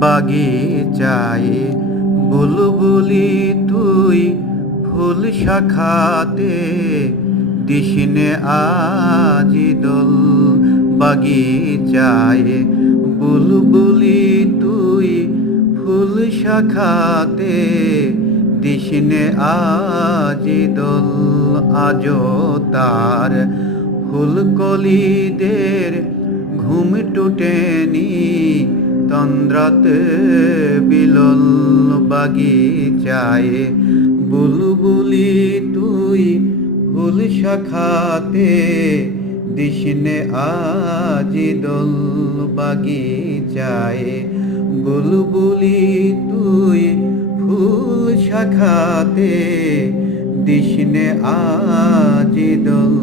বাগিচায় বুলবুলি তুই ফুল শাখাতে দিসনে আজি দোল। বাগিচায় বুলবুলি তুই ফুল শাখাতে দিসনে আজি দোল। আজো তার ফুলকলিদের ঘুম টুটেনি তন্দ্রাতে বিলল। বাগিচায় বুলবুলি তুই ফুল শাখাতে দিসনে আজি দোল। বাগিচায় বুলবুলি তুই ফুল শাখাতে দিসনে আজি দোল।